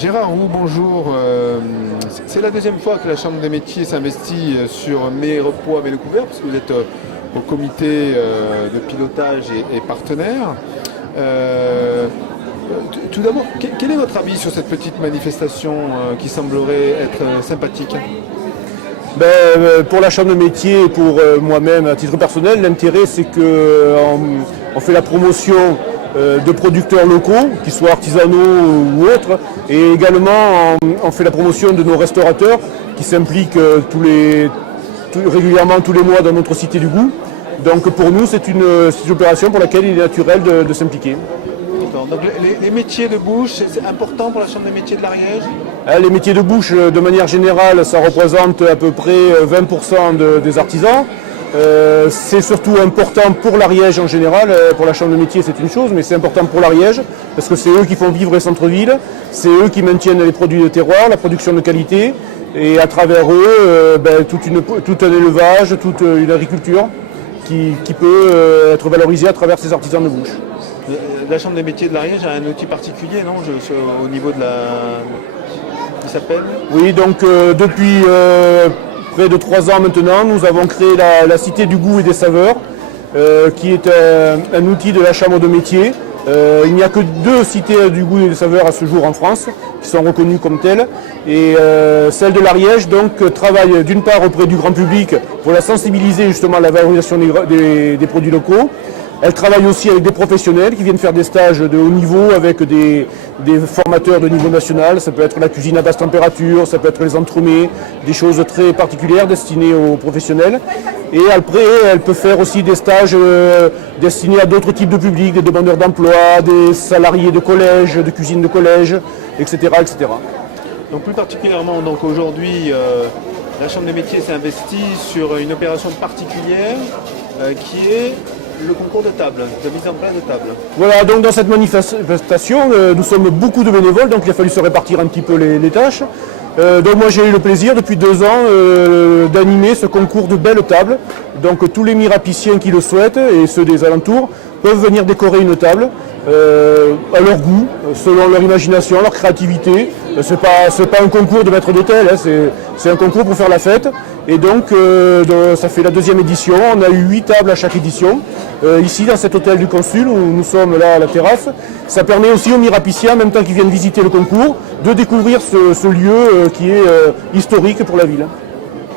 Gérard Roux, bonjour. C'est la deuxième fois que la Chambre des métiers s'investit sur Mes Repos à Vélo Couvert, parce que vous êtes au comité de pilotage et partenaire. Tout d'abord, quel est votre avis sur cette petite manifestation qui semblerait être sympathique? Pour la Chambre de métier et pour moi-même à titre personnel, l'intérêt c'est qu'on fait la promotion de producteurs locaux, qu'ils soient artisanaux ou autres, et également on fait la promotion de nos restaurateurs qui s'impliquent régulièrement tous les mois dans notre Cité du Goût. Donc pour nous c'est une opération pour laquelle il est naturel de s'impliquer. Donc les métiers de bouche, c'est important pour la Chambre des métiers de l'Ariège? Les métiers de bouche, de manière générale, ça représente à peu près 20% des artisans. C'est surtout important pour l'Ariège en général. Pour la Chambre de métier, c'est une chose, mais c'est important pour l'Ariège parce que c'est eux qui font vivre les centres-villes, c'est eux qui maintiennent les produits de terroir, la production de qualité, et à travers eux, tout un élevage, toute une agriculture qui peut être valorisée à travers ces artisans de bouche. La Chambre des métiers de l'Ariège a un outil particulier, non, au niveau de la... qui s'appelle? Oui, donc depuis près de 3 ans maintenant, nous avons créé la Cité du Goût et des Saveurs, qui est un outil de la Chambre de métier. Il n'y a que 2 cités du goût et des saveurs à ce jour en France, qui sont reconnues comme telles. Et celle de l'Ariège donc travaille d'une part auprès du grand public pour la sensibiliser justement à la valorisation des produits locaux. Elle travaille aussi avec des professionnels qui viennent faire des stages de haut niveau avec des formateurs de niveau national. Ça peut être la cuisine à basse température, ça peut être les entremets, des choses très particulières destinées aux professionnels. Et après, elle peut faire aussi des stages destinés à d'autres types de publics, des demandeurs d'emploi, des salariés de collège, de cuisine de collège, etc. etc. Donc plus particulièrement, aujourd'hui, la Chambre des métiers s'est investie sur une opération particulière qui est le concours de table, de mise en place de table. Voilà, donc dans cette manifestation, nous sommes beaucoup de bénévoles, donc il a fallu se répartir un petit peu les tâches. Donc moi j'ai eu le plaisir depuis 2 ans d'animer ce concours de belles tables. Donc tous les mirapiciens qui le souhaitent et ceux des alentours peuvent venir décorer une table à leur goût, selon leur imagination, leur créativité. C'est pas un concours de maître d'hôtel, hein, c'est un concours pour faire la fête. Et donc ça fait la 2e édition, on a eu 8 tables à chaque édition, ici dans cet hôtel du Consul où nous sommes là à la terrasse. Ça permet aussi aux mirapiciens, en même temps qu'ils viennent visiter le concours, de découvrir ce lieu qui est historique pour la ville.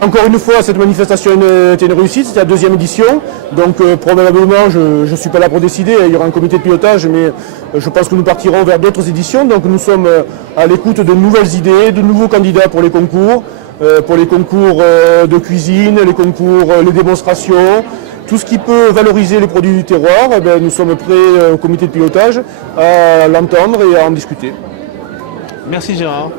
Encore une fois, cette manifestation était une réussite, c'était la 2e édition, donc probablement, je ne suis pas là pour décider, il y aura un comité de pilotage, mais je pense que nous partirons vers d'autres éditions, donc nous sommes à l'écoute de nouvelles idées, de nouveaux candidats pour les concours de cuisine, les concours, les démonstrations, tout ce qui peut valoriser les produits du terroir, nous sommes prêts au comité de pilotage à l'entendre et à en discuter. Merci Gérard.